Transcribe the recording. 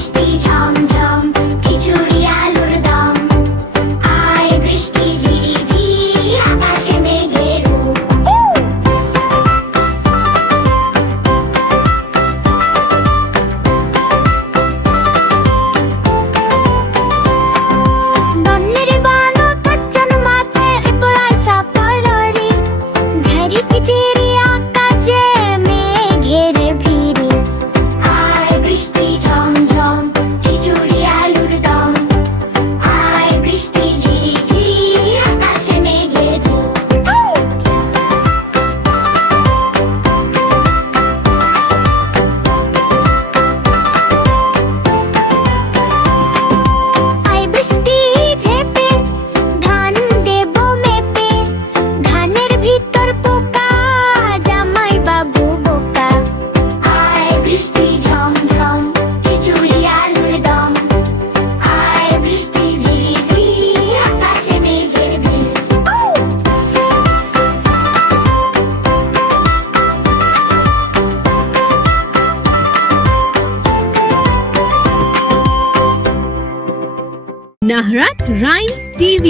বৃষ্টি ঝমঝম খিচুড়ি আলুর দম, আয় বৃষ্টি ঝিরিঝিরি আকাশে মেঘের রূপ। নন্নের বানো কাচ্চন মাথায় পড়ায় সাপড়ি, ঝারি খিচুড়ি আকাশে মেঘের ভিড়ি, আয় বৃষ্টি ঝমঝম খিচুড়ি আলুর দম, আয় বৃষ্টি ঝিরিঝিরি আকাশে মেঘের রূপ। আয় বৃষ্টি ঝেপে ধান দেব মেপে, ধানের ভিতর পোকা জামাই বাবু বোকা, আয় বৃষ্টি ঝমঝম খিচুড়ি আলুর দম, আয় বৃষ্টি ঝিরিঝিরি আকাশে মেঘের ভিড়। Nahrat Rhymes TV